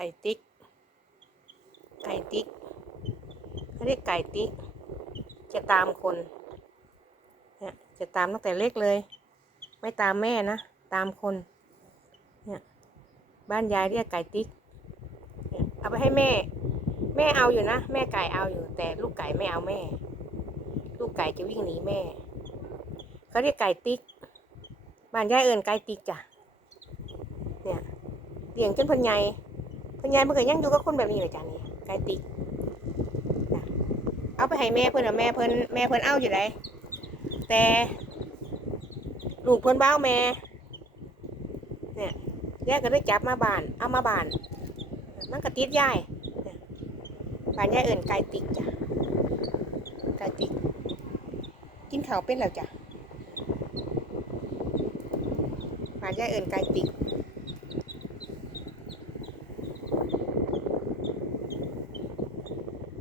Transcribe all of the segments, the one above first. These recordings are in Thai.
ก่ติ๊ก ไก่ติ๊กเขาเรียกไก่ติ๊ก จะตามคนเนี่ยจะตามตั้งแต่เล็กเลย ไม่ตามแม่นะ ตามคน เนี่ยบ้านยายเรียกไก่ติ๊กเนี่ยเอาไปให้แม่ แม่เอาอยู่นะ แม่ไก่เอาอยู่ แต่ลูกไก่ไม่เอาแม่ ลูกไก่จะวิ่งหนีแม่เขาเรียกไก่ติ๊ก บ้านยายเอิญไก่ติ๊กจ้ะเนี่ยเลี้ยงจนพันใหญ่ เพันใหญ่มันก็ยังอยู่กับคนแบบนี้เลยจ้ะนี่ไก่ติ๊กเอาไปให้แม่เพิ่นเอาแม่เพิ่นแม่เพิ่นเอาอยู่ไหนแต่ลูกเพิ่นเบ้าแม่ เนี่ยยายก็เลยจับมาบาน เอามาบาน มันก็ติดยายบานยายเอิญไก่ติ๊กจ้ะไก่ติ๊กกินข้าวเป็นแล้วจ้ะบานยายเอิญไก่ติ๊ก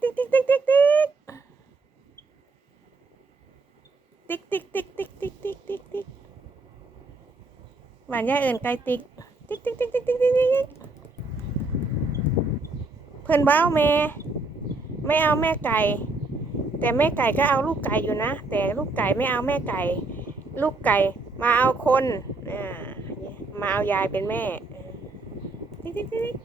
บ้านย่าเอิญไก่ติ๊กติ๊กติ๊กติ๊กติ๊กติ๊กติ๊กติ๊กเพื่อนบ้าแม่ไม่เอาแม่ไก่ แต่แม่ไก่ก็เอาลูกไก่อยู่นะ แต่ลูกไก่ไม่เอาแม่ไก่ ลูกไก่มาเอาคนอ่ามาเอายายเป็นแม่ติ๊กติ๊กติ๊กติ๊ก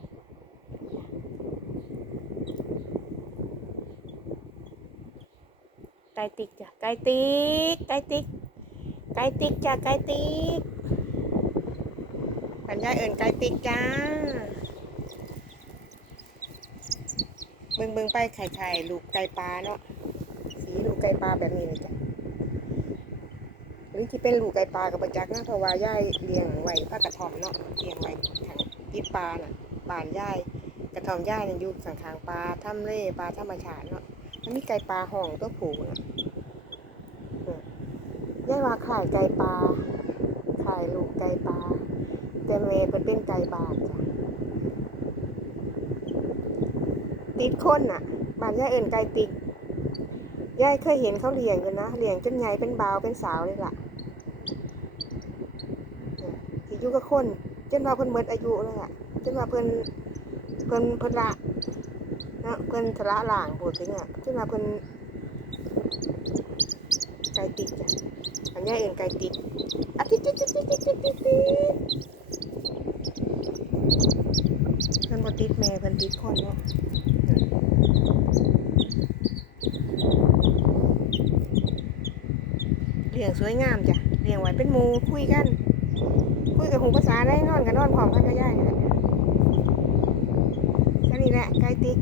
ไก่ติ๊กจ้ะไก่ติ๊กไก่ติ๊กไก่ติ๊กจ้ะไก่ติ๊กปัญญาเอิญไก่ติ๊กจ้าเบิ่งเบิ่งไปไข่ไข่ลูกไก่ปลาเนาะสีลูกไก่ปลาแบบนี้เลยจ้ะหรือที่เป็นลูกไก่ปลากับประจักษ์นะเพราะว่าย่ายเลี้ยงไว้ผ้ากระท่อมเนาะเลี้ยงไว้ทางติดปลาน่ะบานย่ายกระท่อมย่ายนั่นอยู่สังขางปลาถ้ำเล่ปลาธรรมชาติเนาะ มันมีไก่ปลาห้องตัวผูนะเยกว่าขายไก่ปลาขายลูกไก่ปลาแต่เมย์เป็นเป็นไก่บาทจ้ะติดคนน่ะบ้านย่าเอิญไก่ติดย่ายเคยเห็นเขาเลี้ยงอยู่นะเลี้ยงจนใหญ่เป็นบาวเป็นสาวเลยล่ะเนี่ยที่อยู่กับคนจนว่าเพิ่นเมดอายุเลยอะจนว่าเพิ่นเพิ่นเพิ่นละ เนะเพื่อนทะละหล่างปวดถึงอะขึ้นมาเพื่อนไก่ติดจ้ะอันนี้เองไก่ติดอะติดติดติดติดติดติดติดเพื่อนบ่ติดแม่เพื่อนติดคนเนาะเลี้ยงสวยงามจ้ะเลี้ยงไว้เป็นหมูคุยกัน คุยกับหูภาษาได้นอนกันนอนพร้อมกันก็ย่าย แค่นี้แหละไก่ติ๊ก